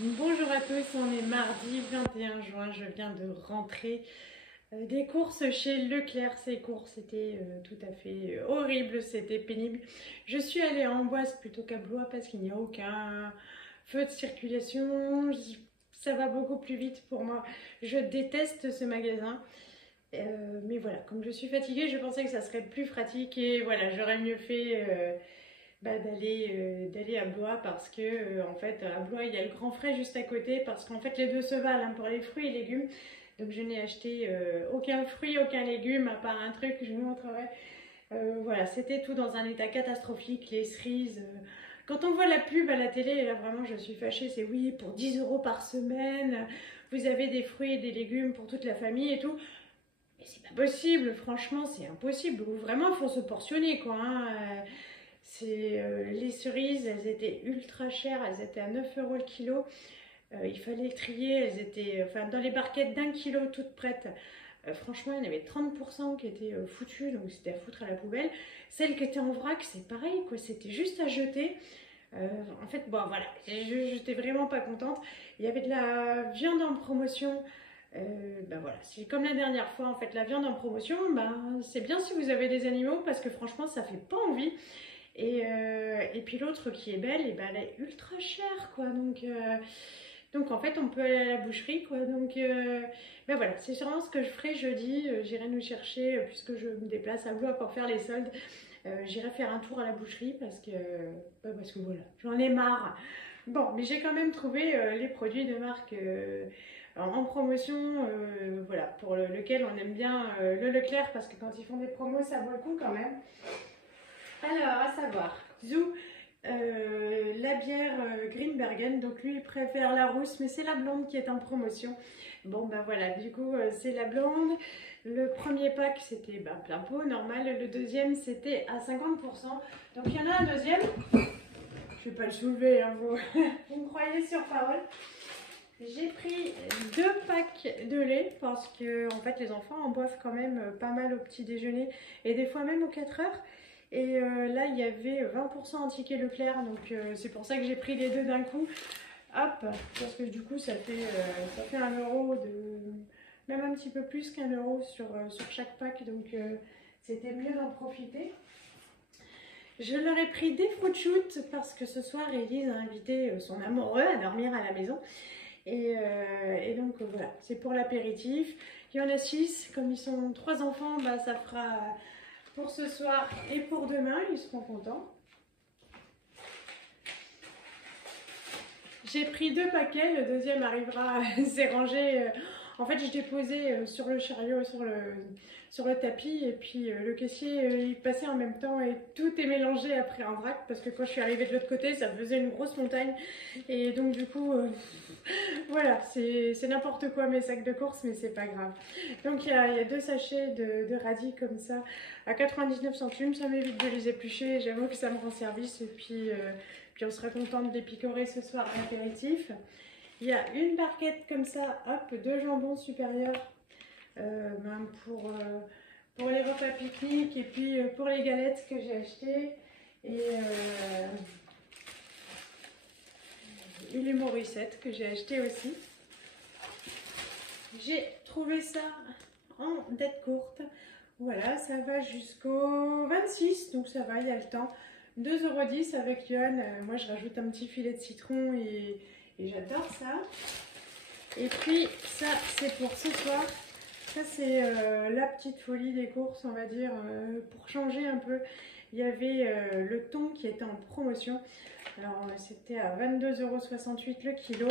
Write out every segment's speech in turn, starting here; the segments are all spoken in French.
Bonjour à tous, on est mardi 21 juin, je viens de rentrer des courses chez Leclerc. Ces courses étaient tout à fait horribles, c'était pénible. Je suis allée à Amboise plutôt qu'à Blois parce qu'il n'y a aucun feu de circulation, ça va beaucoup plus vite pour moi. Je déteste ce magasin. Mais voilà, comme je suis fatiguée, je pensais que ça serait plus pratique et voilà, j'aurais mieux fait d'aller à Blois parce que en fait à Blois il y a le Grand Frais juste à côté parce qu'en fait les deux se valent hein, pour les fruits et légumes. Donc je n'ai acheté aucun fruit, aucun légume à part un truc que je vous montrerai. Voilà, c'était tout dans un état catastrophique, les cerises. Quand on voit la pub à la télé, là vraiment je suis fâchée, c'est oui, pour 10 € par semaine, vous avez des fruits et des légumes pour toute la famille et tout. Mais c'est pas possible, franchement, c'est impossible. Vraiment, il faut se portionner quoi. Hein. Les cerises, elles étaient ultra chères, elles étaient à 9 € le kilo. Il fallait trier, elles étaient enfin, dans les barquettes d'1 kilo toutes prêtes. Franchement, il y en avait 30% qui étaient foutues, donc c'était à foutre à la poubelle. Celles qui étaient en vrac, c'est pareil, quoi, c'était juste à jeter. En fait, bon, voilà, j'étais vraiment pas contente. Il y avait de la viande en promotion. Ben voilà, c'est comme la dernière fois, en fait, la viande en promotion, ben, c'est bien si vous avez des animaux parce que franchement, ça fait pas envie. Et puis l'autre qui est belle, et ben elle est ultra chère quoi. Donc en fait on peut aller à la boucherie quoi. Ben voilà, c'est sûrement ce que je ferai jeudi. J'irai nous chercher, puisque je me déplace à Blois pour faire les soldes. J'irai faire un tour à la boucherie parce que voilà, j'en ai marre. Bon, mais j'ai quand même trouvé les produits de marque en promotion, voilà, pour lequel on aime bien le Leclerc parce que quand ils font des promos ça vaut le coup quand même. Alors, à savoir, Zou, la bière Greenbergen, donc lui il préfère la rousse, mais c'est la blonde qui est en promotion. Bon ben voilà, du coup c'est la blonde. Le premier pack c'était plein pot, normal. Le deuxième c'était à 50%. Donc il y en a un deuxième. Je vais pas le soulever, hein, vous me croyez sur parole. J'ai pris 2 packs de lait parce que en fait les enfants en boivent quand même pas mal au petit déjeuner et des fois même aux 4 heures. Et là il y avait 20% en ticket Leclerc, donc c'est pour ça que j'ai pris les deux d'un coup. Hop, parce que du coup ça fait 1 € de. Même un petit peu plus qu'1 € sur chaque pack, donc c'était mieux d'en profiter. Je leur ai pris des fruits shoot parce que ce soir Elise a invité son amoureux à dormir à la maison. Et donc voilà, c'est pour l'apéritif. Il y en a 6, comme ils sont 3 enfants, bah, ça fera pour ce soir et pour demain, ils seront contents. J'ai pris 2 paquets, le deuxième arrivera, c'est rangé. En fait, je déposais sur le chariot, sur le tapis, et puis le caissier il passait en même temps et tout est mélangé après en vrac parce que quand je suis arrivée de l'autre côté, ça faisait une grosse montagne. Et donc, du coup, voilà, c'est n'importe quoi mes sacs de course, mais c'est pas grave. Donc, il y a 2 sachets de radis comme ça à 99 centimes, ça m'évite de les éplucher. J'avoue que ça me rend service, et puis on sera content de les picorer ce soir à l'apéritif. Il y a une barquette comme ça, hop, de jambon supérieur, même pour les repas pique-nique et puis pour les galettes que j'ai achetées. Et les Morissette que j'ai acheté aussi. J'ai trouvé ça en dette courte. Voilà, ça va jusqu'au 26, donc ça va, il y a le temps. 2,10 € avec Yohan. Moi, je rajoute un petit filet de citron et j'adore ça. Et puis, ça, c'est pour ce soir. Ça, c'est la petite folie des courses, on va dire, pour changer un peu. Il y avait le thon qui était en promotion. Alors, c'était à 22,68 € le kilo.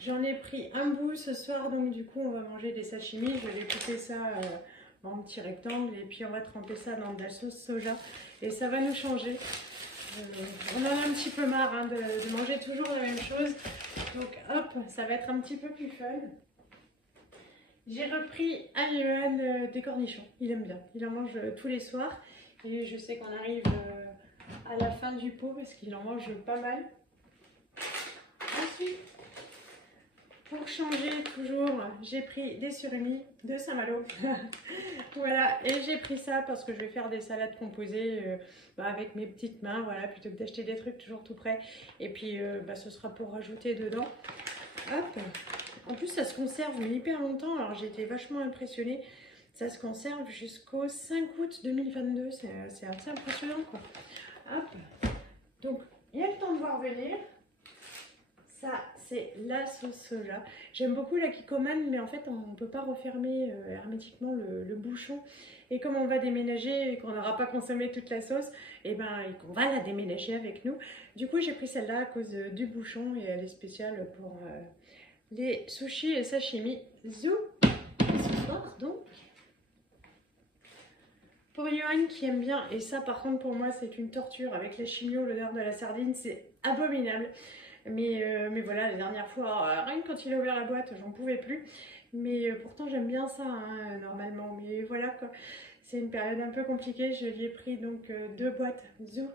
J'en ai pris un bout ce soir, donc du coup, on va manger des sashimi. Je vais couper ça en petits rectangles et puis on va tremper ça dans de la sauce soja. Et ça va nous changer. On en a un petit peu marre hein, de manger toujours la même chose. Donc hop, ça va être un petit peu plus fun. J'ai repris à Yohan des cornichons. Il aime bien. Il en mange tous les soirs. Et je sais qu'on arrive à la fin du pot parce qu'il en mange pas mal. Ensuite, pour changer toujours, j'ai pris des surimi de Saint-Malo. Voilà, et j'ai pris ça parce que je vais faire des salades composées avec mes petites mains, voilà, plutôt que d'acheter des trucs toujours tout prêts. Et puis ce sera pour rajouter dedans. Hop. En plus, ça se conserve mais hyper longtemps. Alors, j'ai été vachement impressionnée. Ça se conserve jusqu'au 5 août 2022. C'est assez impressionnant, quoi. Hop. Donc, il y a le temps de voir venir. Ça, c'est la sauce soja. J'aime beaucoup la Kikkoman, mais en fait, on ne peut pas refermer hermétiquement le bouchon. Et comme on va déménager et qu'on n'aura pas consommé toute la sauce, et qu'on va la déménager avec nous. Du coup, j'ai pris celle-là à cause du bouchon et elle est spéciale pour les sushis et sashimi. Zou. Ce soir, donc. Pour Johan qui aime bien, et ça par contre pour moi c'est une torture avec les chimios, l'odeur de la sardine, c'est abominable. Mais voilà, la dernière fois, rien que quand il a ouvert la boîte, j'en pouvais plus. Mais pourtant j'aime bien ça hein, normalement. Mais voilà quoi, c'est une période un peu compliquée. Je lui ai pris donc 2 boîtes Zou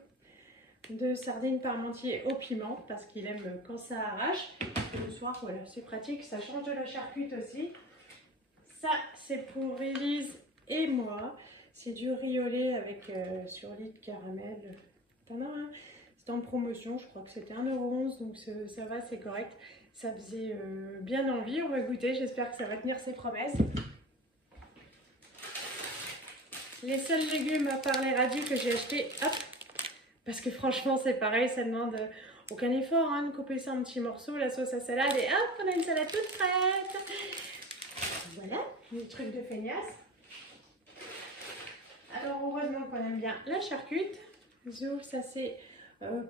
de sardines parmentier au piment parce qu'il aime quand ça arrache. Et le soir, voilà, c'est pratique, ça change de la charcute aussi. Ça c'est pour Elise et moi. C'est du riz au lait avec surlit de caramel. T'en as un? C'était en promotion, je crois que c'était 1,11 €, donc ça va, c'est correct. Ça faisait bien envie, on va goûter, j'espère que ça va tenir ses promesses. Les seuls légumes à part les radis que j'ai achetés, hop, parce que franchement c'est pareil, ça demande aucun effort hein, de couper ça en petits morceaux, la sauce à salade et hop, on a une salade toute prête. Voilà, les trucs de feignasse. Alors heureusement qu'on aime bien la charcute. Zou, ça c'est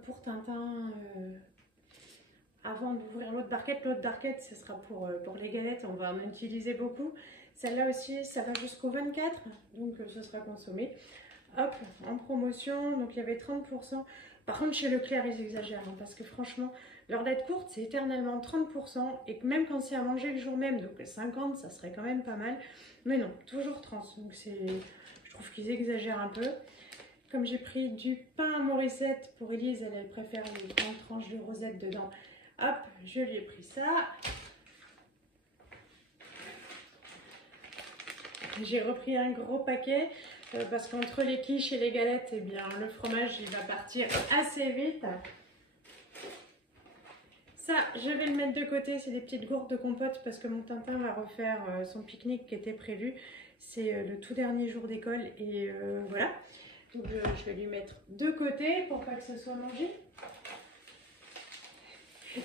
pour Tintin. Avant d'ouvrir l'autre barquette ce sera pour les galettes, on va en utiliser beaucoup. Celle-là aussi, ça va jusqu'au 24, donc ce sera consommé. Hop, en promotion, donc il y avait 30%. Par contre, chez Leclerc, ils exagèrent, hein, parce que franchement, leur date courte, c'est éternellement 30%, et même quand c'est à manger le jour même, donc 50, ça serait quand même pas mal. Mais non, toujours 30, donc je trouve qu'ils exagèrent un peu. Comme j'ai pris du pain à Morissette pour Elise, elle préfère les grandes tranches de rosette dedans. Hop, je lui ai pris ça. J'ai repris un gros paquet parce qu'entre les quiches et les galettes, eh bien, le fromage il va partir assez vite. Ça, je vais le mettre de côté, c'est des petites gourdes de compote parce que mon Tintin va refaire son pique-nique qui était prévu. C'est le tout dernier jour d'école et voilà. Donc je vais lui mettre de côté pour pas que ce soit mangé.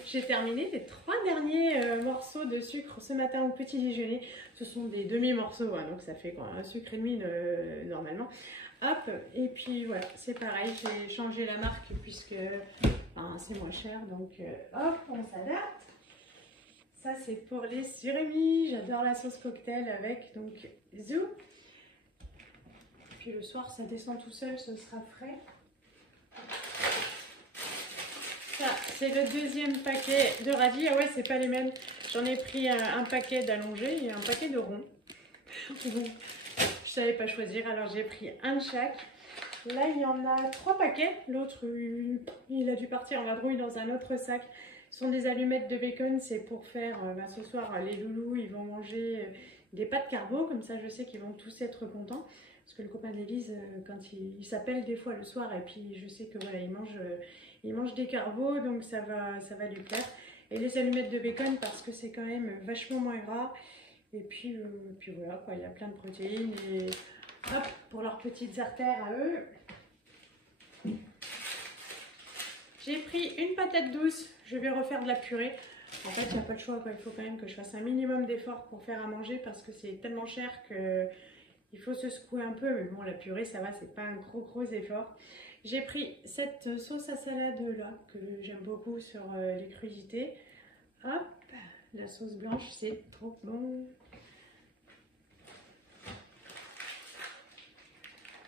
J'ai terminé les 3 derniers morceaux de sucre ce matin au petit déjeuner. Ce sont des demi-morceaux, hein, donc ça fait quoi, un sucre et demi normalement. Hop, et puis voilà, c'est pareil, j'ai changé la marque puisque c'est moins cher, donc hop, on s'adapte. Ça c'est pour les surimi, j'adore la sauce cocktail avec donc Zou. Puis le soir ça descend tout seul, ce sera frais. Ça c'est le deuxième paquet de radis, ah ouais c'est pas les mêmes, j'en ai pris un paquet d'allongés et un paquet de ronds. Donc, je savais pas choisir, alors j'ai pris un de chaque. Là il y en a 3 paquets, l'autre il a dû partir en vadrouille dans un autre sac. Ce sont des allumettes de bacon, c'est pour faire ce soir les loulous ils vont manger des pâtes carbo, comme ça je sais qu'ils vont tous être contents. Parce que le copain d'Élise, quand il s'appelle des fois le soir et puis je sais que voilà il mange des carbos, donc ça va lui plaire. Et les allumettes de bacon parce que c'est quand même vachement moins gras. Et puis voilà quoi, il y a plein de protéines et hop, pour leurs petites artères à eux. J'ai pris une patate douce, je vais refaire de la purée. En fait, il n'y a pas le choix, quoi. Il faut quand même que je fasse un minimum d'efforts pour faire à manger parce que c'est tellement cher que il faut se secouer un peu. Mais bon, la purée, ça va, c'est pas un gros effort. J'ai pris cette sauce à salade là que j'aime beaucoup sur les crudités. Hop, la sauce blanche, c'est trop bon.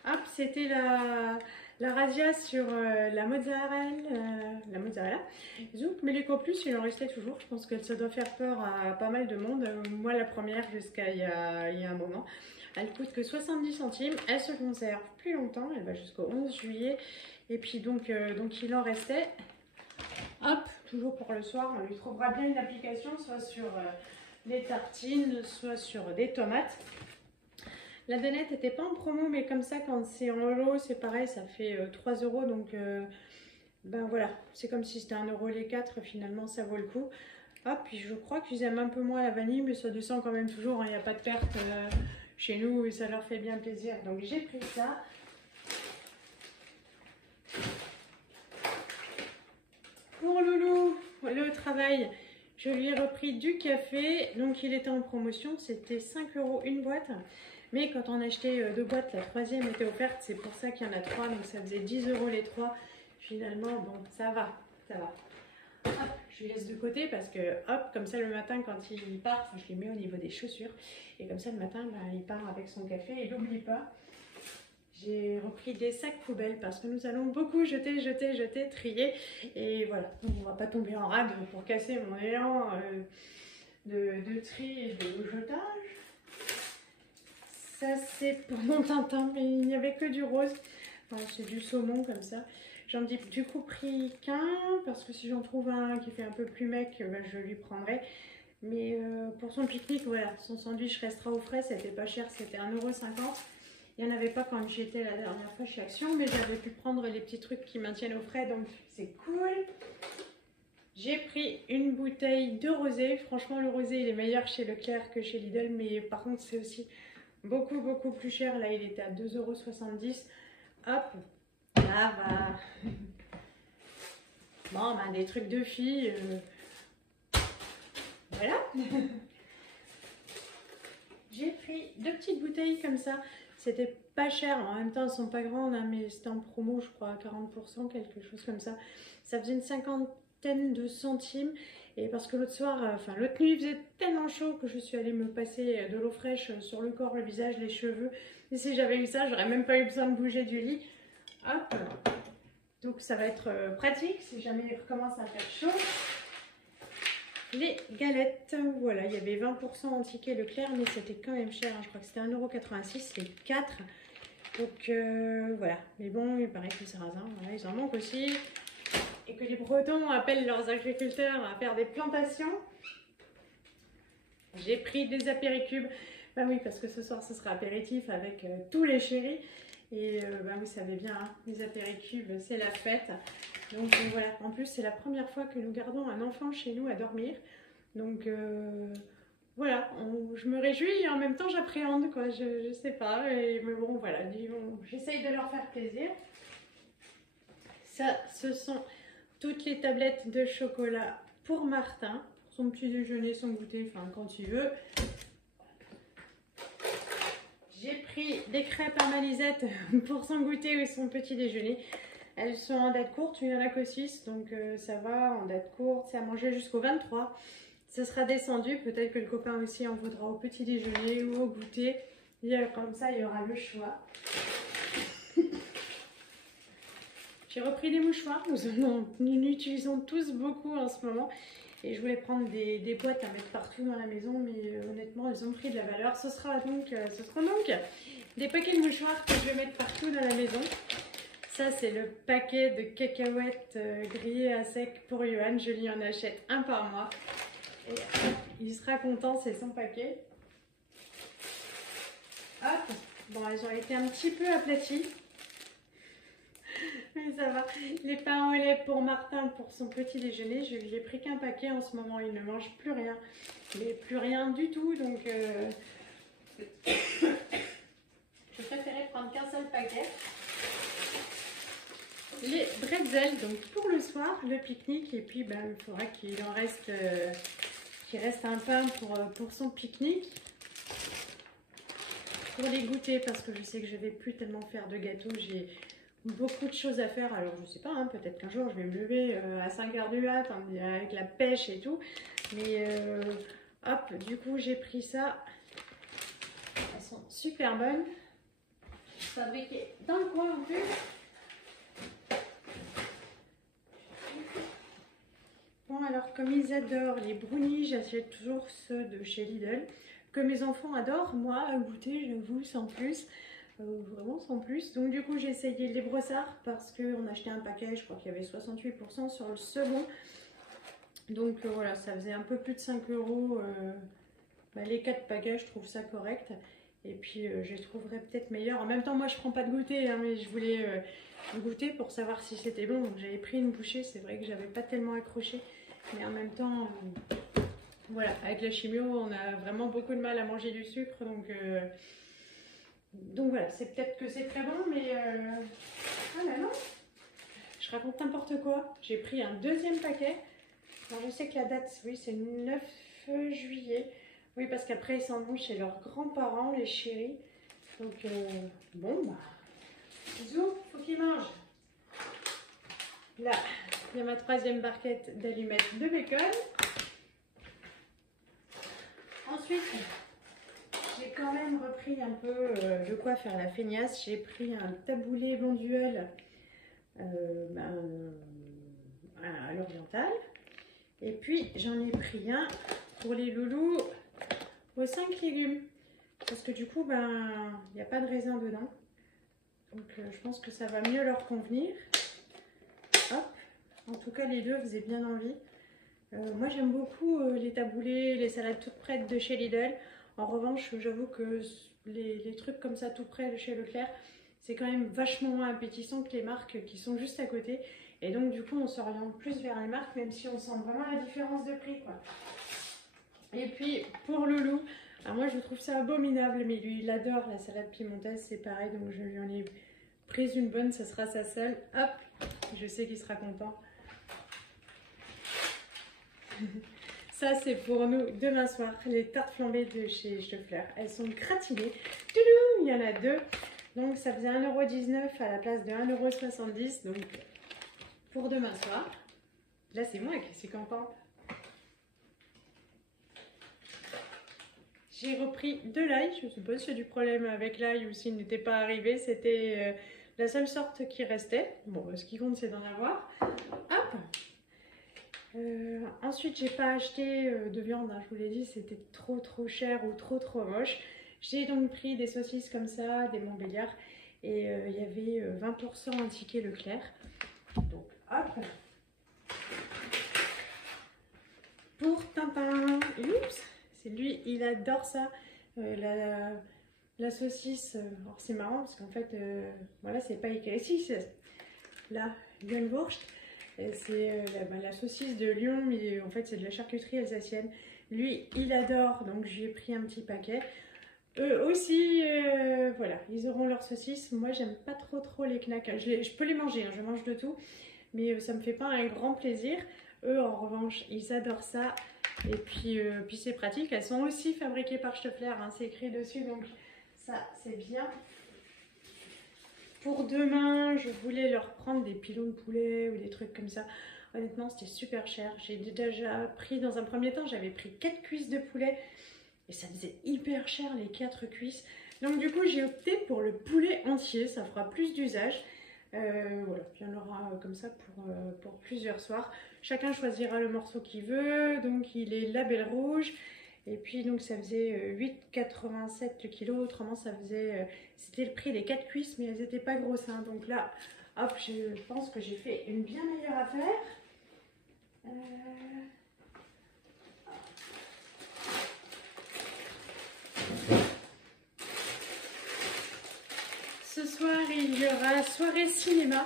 Hop, c'était la razzia sur la mozzarella. Zouk, mais les plus, il en restait toujours. Je pense que ça doit faire peur à pas mal de monde. Moi, la première, jusqu'à il y a un moment. Elle coûte que 70 centimes. Elle se conserve plus longtemps. Elle va jusqu'au 11 juillet. Et puis, donc il en restait. Hop, toujours pour le soir. On lui trouvera bien une application, soit sur les tartines, soit sur des tomates. La Danette n'était pas en promo, mais comme ça, quand c'est en lot, c'est pareil, ça fait 3 €. Donc, ben voilà, c'est comme si c'était 1 € les 4, finalement, ça vaut le coup. Ah, puis je crois qu'ils aiment un peu moins la vanille, mais ça descend quand même toujours, il n'y a pas de perte chez nous et ça leur fait bien plaisir. Donc j'ai pris ça. Pour Loulou, le travail, je lui ai repris du café. Donc il était en promotion, c'était 5 € une boîte. Mais quand on achetait 2 boîtes, la troisième était offerte. C'est pour ça qu'il y en a 3, donc ça faisait 10 € les 3. Finalement, bon, ça va, ça va. Hop, je lui laisse de côté parce que, hop, comme ça le matin quand il part, je les mets au niveau des chaussures. Et comme ça le matin, bah, il part avec son café et il n'oublie pas. J'ai repris des sacs poubelles parce que nous allons beaucoup jeter, trier. Et voilà, donc on ne va pas tomber en rade pour casser mon élan de tri et de jetage. Ça c'est pour mon Tintin, mais il n'y avait que du rose. Enfin, c'est du saumon comme ça. J'en ai du coup pris qu'un, parce que si j'en trouve un qui fait un peu plus mec, ben, je lui prendrai. Mais pour son pique-nique, voilà, son sandwich restera au frais, c'était pas cher, c'était 1,50 €. Il n'y en avait pas quand j'étais la dernière fois chez Action, mais j'avais pu prendre les petits trucs qui maintiennent au frais, donc c'est cool. J'ai pris une bouteille de rosé. Franchement, le rosé, il est meilleur chez Leclerc que chez Lidl, mais par contre, c'est aussi beaucoup plus cher. Là, il était à 2,70 €. Hop, là va. Bon, ben, des trucs de filles. Voilà. J'ai pris 2 petites bouteilles comme ça. C'était pas cher. En même temps, elles sont pas grandes, hein, mais c'était en promo, je crois, à 40%, quelque chose comme ça. Ça faisait une cinquantaine de centimes. Et parce que l'autre soir, enfin l'autre nuit, il faisait tellement chaud que je suis allée me passer de l'eau fraîche sur le corps, le visage, les cheveux. Et si j'avais eu ça, j'aurais même pas eu besoin de bouger du lit. Hop. Donc ça va être pratique si jamais il recommence à faire chaud. Les galettes, voilà, il y avait 20% en ticket Leclerc, mais c'était quand même cher, hein. Je crois que c'était 1,86 € les 4. Donc voilà, mais bon, il paraît que le sarrasin, voilà, ils en manquent aussi. Et que les Bretons appellent leurs agriculteurs à faire des plantations. J'ai pris des apéricubes, bah oui, parce que ce soir ce sera apéritif avec tous les chéris. Et bah vous savez bien, hein, les apéricubes, c'est la fête. Donc voilà, en plus c'est la première fois que nous gardons un enfant chez nous à dormir. Donc voilà, je me réjouis et en même temps j'appréhende, quoi, je sais pas. Mais bon voilà, j'essaye de leur faire plaisir. Ça, ce sont toutes les tablettes de chocolat pour Martin, pour son petit déjeuner, son goûter, enfin quand il veut. J'ai pris des crêpes à Malisette pour son goûter ou son petit déjeuner. Elles sont en date courte, il n'y en a que 6, donc ça va, en date courte, c'est à manger jusqu'au 23. Ça sera descendu, peut-être que le copain aussi en voudra au petit déjeuner ou au goûter. Et comme ça, il y aura le choix. J'ai repris des mouchoirs, nous utilisons tous beaucoup en ce moment. Et je voulais prendre des boîtes à mettre partout dans la maison, mais honnêtement, elles ont pris de la valeur. Ce sera donc des paquets de mouchoirs que je vais mettre partout dans la maison. Ça, c'est le paquet de cacahuètes grillées à sec pour Johan. Je lui en achète un par mois. Et il sera content, c'est son paquet. Hop, bon, elles ont été un petit peu aplaties. Mais ça va. Les pains au lait pour Martin pour son petit déjeuner. Je lui ai pris qu'un paquet en ce moment. Il ne mange plus rien. Mais plus rien du tout. Donc, je préférais prendre qu'un seul paquet. Les bretzels, donc pour le soir, le pique-nique. Et puis, ben, il faudra qu'il en reste, qu'il reste un pain pour son pique-nique. Pour les goûter, parce que je sais que je ne vais plus tellement faire de gâteaux. J'ai beaucoup de choses à faire, alors je sais pas, hein, peut-être qu'un jour je vais me lever à 5 h du mat avec la pêche et tout, mais hop, du coup j'ai pris ça, elles sont super bonnes, fabriquées dans le coin en plus. Bon alors comme ils adorent les brownies, j'achète toujours ceux de chez Lidl, que mes enfants adorent, moi à goûter j'avoue sans plus. Vraiment sans plus. Donc du coup j'ai essayé les brossards parce qu'on achetait un paquet, je crois qu'il y avait 68% sur le second. Donc voilà, ça faisait un peu plus de 5 €. Bah, les 4 paquets, je trouve ça correct. Et puis je les trouverai peut-être meilleurs. En même temps, moi je prends pas de goûter, hein, mais je voulais goûter pour savoir si c'était bon. Donc j'avais pris une bouchée, c'est vrai que j'avais pas tellement accroché. Mais en même temps, voilà, avec la chimio, on a vraiment beaucoup de mal à manger du sucre, donc voilà, c'est peut-être que c'est très bon, mais ah là non, je raconte n'importe quoi. J'ai pris un deuxième paquet. Alors je sais que la date, oui, c'est le 9 juillet. Oui, parce qu'après ils s'en vont chez leurs grands-parents, les chéris. Donc bon, bah, bisous, faut qu'ils mangent. Là, il y a ma troisième barquette d'allumettes de bacon. Ensuite, j'ai quand même repris un peu de quoi faire la feignasse. J'ai pris un taboulé bonduel à l'oriental. Et puis, j'en ai pris un pour les loulous aux 5 légumes. Parce que du coup, il n'y a pas de raisin dedans. Donc, je pense que ça va mieux leur convenir. Hop. En tout cas, les deux faisaient bien envie. Moi, j'aime beaucoup les taboulés, les salades toutes prêtes de chez Lidl. En revanche, j'avoue que les trucs comme ça tout près de chez Leclerc, c'est quand même vachement moins appétissant que les marques qui sont juste à côté. Et donc, du coup, on s'oriente plus vers les marques, même si on sent vraiment la différence de prix, quoi. Et puis, pour Loulou, alors moi, je trouve ça abominable, mais lui, il adore la salade piémontaise, c'est pareil. Donc, je lui en ai prise une bonne, ça sera sa seule. Hop, je sais qu'il sera content. Ça, c'est pour nous demain soir, les tartes flambées de chez Stouffer. Elles sont gratinées. Toulou, il y en a deux. Donc, ça faisait 1,19 € à la place de 1,70 €. Donc, pour demain soir. Là, c'est moi qui suis contente. J'ai repris de l'ail. Je ne sais pas s'il y a du problème avec l'ail ou s'il n'était pas arrivé. C'était la seule sorte qui restait. Bon, ce qui compte, c'est d'en avoir. Hop! Ensuite, j'ai pas acheté de viande, hein, je vous l'ai dit, c'était trop cher ou trop moche. J'ai donc pris des saucisses comme ça, des Montbéliards, et il y avait 20% un ticket Leclerc. Donc hop. Pour Tintin, oups, c'est lui, il adore ça, la saucisse. Alors c'est marrant parce qu'en fait, voilà, c'est pas écrit ici, là, Lionwurst. C'est la saucisse de Lyon, mais en fait c'est de la charcuterie alsacienne. Lui, il adore, donc j'ai pris un petit paquet. Eux aussi, voilà, ils auront leur saucisse. Moi, j'aime pas trop les knacks. Je peux les manger, hein, je mange de tout, mais ça me fait pas un grand plaisir. Eux, en revanche, ils adorent ça. Et puis c'est pratique. Elles sont aussi fabriquées par Stouffer, hein, c'est écrit dessus, donc ça, c'est bien. Pour demain, je voulais leur prendre des pilons de poulet ou des trucs comme ça. Honnêtement, c'était super cher. J'ai déjà pris, dans un premier temps, j'avais pris 4 cuisses de poulet. Et ça faisait hyper cher, les 4 cuisses. Donc du coup, j'ai opté pour le poulet entier. Ça fera plus d'usage. Voilà, il y en aura comme ça pour plusieurs soirs. Chacun choisira le morceau qu'il veut. Donc il est label rouge. Et puis donc ça faisait 8,87 le kilo, autrement ça faisait, c'était le prix des 4 cuisses, mais elles n'étaient pas grosses, hein. Donc là, hop, je pense que j'ai fait une bien meilleure affaire. Ce soir, il y aura soirée cinéma.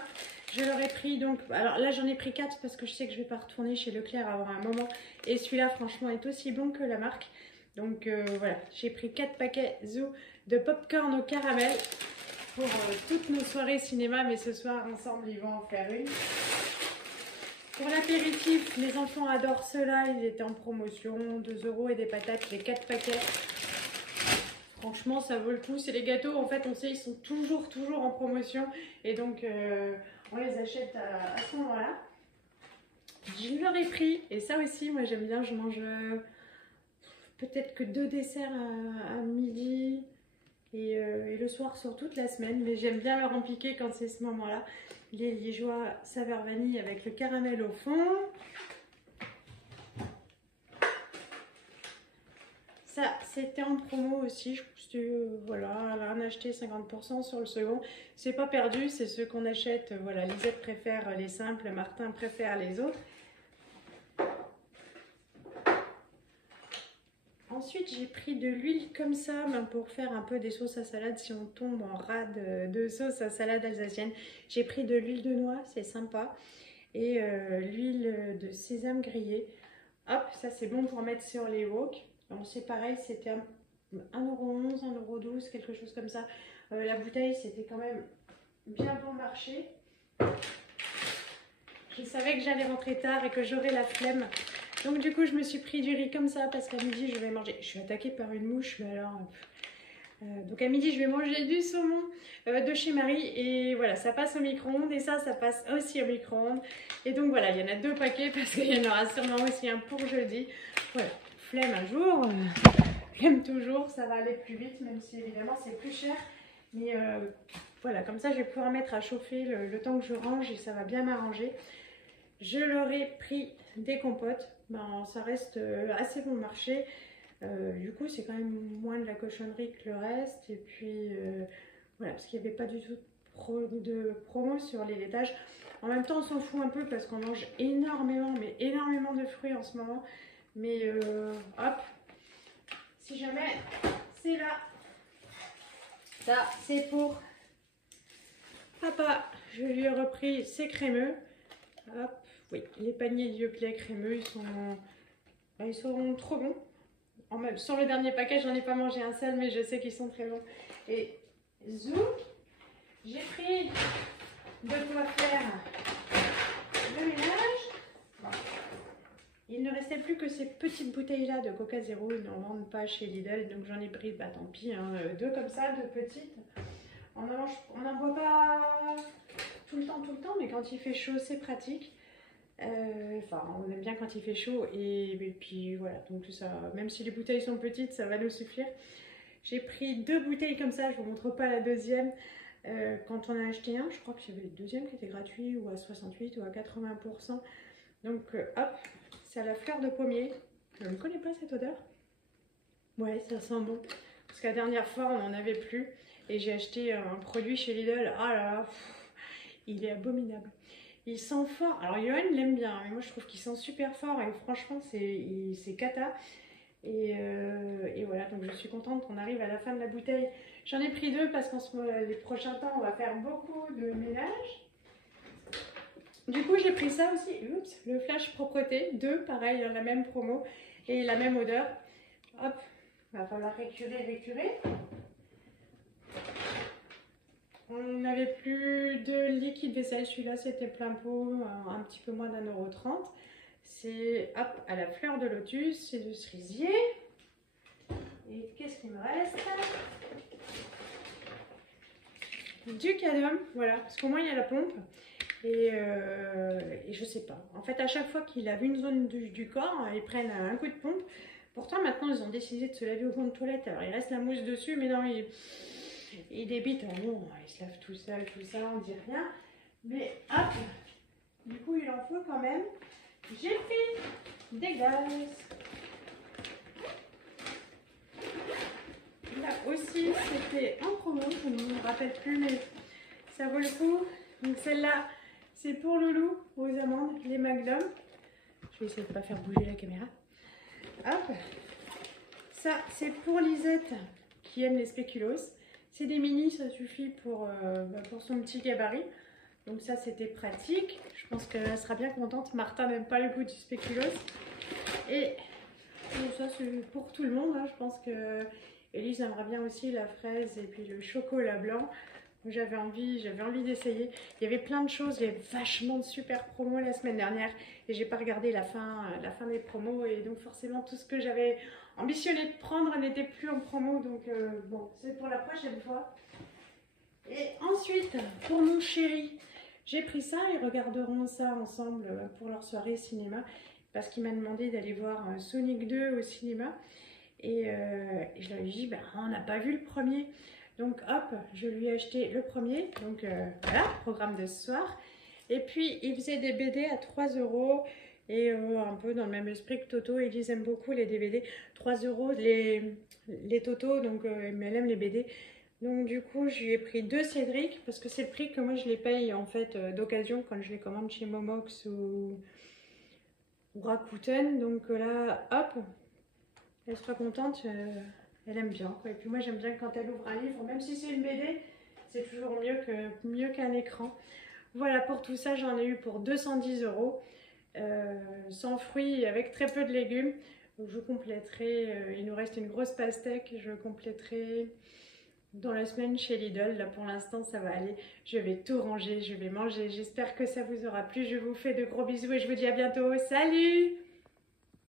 Je leur ai pris donc, alors là j'en ai pris 4 parce que je sais que je vais pas retourner chez Leclerc avant un moment. Et celui-là franchement est aussi bon que la marque. Donc voilà, j'ai pris 4 paquets Zoo de popcorn au caramel pour toutes nos soirées cinéma. Mais ce soir ensemble ils vont en faire une. Pour l'apéritif, mes enfants adorent cela. Il était en promotion, 2 € et des patates, les 4 paquets. Franchement, ça vaut le coup. C'est les gâteaux, en fait, on sait, ils sont toujours en promotion. Et donc, on les achète à ce moment-là. Je leur ai pris. Et ça aussi, moi, j'aime bien. Je mange peut-être que 2 desserts à midi. Et le soir sur toute la semaine. Mais j'aime bien leur en piquer quand c'est ce moment-là. Les liégeois saveur vanille avec le caramel au fond. Ça, c'était en promo aussi. Voilà, elle en a acheté 50% sur le second. C'est pas perdu, c'est ceux qu'on achète. Voilà, Lisette préfère les simples, Martin préfère les autres. Ensuite, j'ai pris de l'huile comme ça pour faire un peu des sauces à salade si on tombe en rade de sauce à salade alsacienne. J'ai pris de l'huile de noix, c'est sympa. Et l'huile de sésame grillée. hop, ça c'est bon pour mettre sur les wok. Donc c'est pareil, c'était 1,11 €, 1,12 €, quelque chose comme ça. La bouteille, c'était quand même bien bon marché. Je savais que j'allais rentrer tard et que j'aurais la flemme. Donc du coup, je me suis pris du riz comme ça parce qu'à midi, je vais manger. Je suis attaquée par une mouche, mais alors... donc à midi, je vais manger du saumon de chez Marie. Et voilà, ça passe au micro-ondes et ça passe aussi au micro-ondes. Et donc voilà, il y en a 2 paquets parce qu'il y en aura sûrement aussi un pour jeudi. Voilà, flemme un jour, flemme toujours, ça va aller plus vite, même si évidemment c'est plus cher. Mais voilà, comme ça, je vais pouvoir mettre à chauffer le temps que je range et ça va bien m'arranger. Je leur ai pris des compotes, ben, ça reste assez bon marché. Du coup, c'est quand même moins de la cochonnerie que le reste. Et puis, voilà, parce qu'il n'y avait pas du tout de promo sur les laitages. En même temps, on s'en fout un peu parce qu'on mange énormément, mais énormément de fruits en ce moment. Mais hop, si jamais, c'est là. Ça, c'est pour papa. Je lui ai repris ses crémeux. Hop. Oui, les paniers Yoplait crémeux, ils sont trop bons. Sur le dernier paquet, j'en ai pas mangé un seul, mais je sais qu'ils sont très bons. Et zou, j'ai pris de quoi faire le ménage. Bon. Il ne restait plus que ces petites bouteilles-là de Coca Zéro. Ils n'en vendent pas chez Lidl, donc j'en ai pris, bah tant pis, hein, 2 comme ça, 2 petites. On n'en boit pas tout le temps, mais quand il fait chaud, c'est pratique. Enfin, on aime bien quand il fait chaud et puis voilà, donc ça, même si les bouteilles sont petites, ça va nous suffire. J'ai pris 2 bouteilles comme ça, je vous montre pas la deuxième. Quand on a acheté un, je crois que j'avais le deuxième qui était gratuit ou à 68 ou à 80%. Donc hop, c'est à la fleur de pommier. Je ne connais pas cette odeur. Ouais, ça sent bon. Parce que la dernière fois, on n'en avait plus et j'ai acheté un produit chez Lidl. Ah là là, il est abominable. Il sent fort. Alors Johan il l'aime bien, mais moi je trouve qu'il sent super fort et franchement c'est cata. Et voilà, donc je suis contente qu'on arrive à la fin de la bouteille. J'en ai pris 2 parce qu'en les prochains temps on va faire beaucoup de ménage. Du coup j'ai pris ça aussi, oups, le flash propreté, 2 pareil, la même promo et la même odeur. Hop, va falloir récurer. On n'avait plus de liquide vaisselle, celui-là c'était plein pot, un petit peu moins d'1,30 €. C'est hop, à la fleur de lotus, c'est du cerisier. Et qu'est-ce qu'il me reste? Du cadum, voilà, parce qu'au moins il y a la pompe. Et je sais pas, en fait à chaque fois qu'il a une zone du corps, ils prennent un coup de pompe. Pourtant maintenant ils ont décidé de se laver au fond de toilette, alors il reste la mousse dessus, mais non, il débite, bon, il se lave tout seul, tout ça, on dit rien. Mais hop, du coup il en faut quand même. J'ai pris des gaz. Là aussi c'était en promo, je ne me rappelle plus, mais ça vaut le coup. Donc celle-là, c'est pour Loulou, aux amandes, les Magnum. Je vais essayer de ne pas faire bouger la caméra. Hop, ça c'est pour Lisette qui aime les spéculoos. C'est des mini, ça suffit pour son petit gabarit. Donc ça c'était pratique. Je pense qu'elle sera bien contente. Martin n'aime pas le goût du spéculoos. Et ça c'est pour tout le monde. Hein. Je pense que Elise aimerait bien aussi la fraise et puis le chocolat blanc. J'avais envie d'essayer. Il y avait plein de choses, il y avait vachement de super promos la semaine dernière et j'ai pas regardé la fin des promos et donc forcément tout ce que j'avais ambitionné de prendre n'était plus en promo, donc bon, c'est pour la prochaine fois. Et ensuite, pour mon chéri, j'ai pris ça, ils regarderont ça ensemble pour leur soirée cinéma parce qu'il m'a demandé d'aller voir Sonic 2 au cinéma et je leur ai dit, bah, on n'a pas vu le premier. Donc hop, je lui ai acheté le premier, donc voilà, programme de ce soir. Et puis il faisait des BD à 3 € et un peu dans le même esprit que Toto, ils aiment beaucoup les DVD. 3 € les Toto, donc mais elle aime les BD. Donc du coup je lui ai pris 2 Cédric parce que c'est le prix que moi je les paye en fait d'occasion quand je les commande chez Momox ou Rakuten. Donc là hop, elle sera contente. Elle aime bien quoi. Et puis moi j'aime bien quand elle ouvre un livre, même si c'est une BD, c'est toujours mieux qu'un écran. Voilà, pour tout ça j'en ai eu pour 210 €. sans fruits et avec très peu de légumes. Donc je compléterai, il nous reste une grosse pastèque, je compléterai dans la semaine chez Lidl. Là pour l'instant ça va aller, je vais tout ranger, je vais manger. J'espère que ça vous aura plu, je vous fais de gros bisous et je vous dis à bientôt, salut!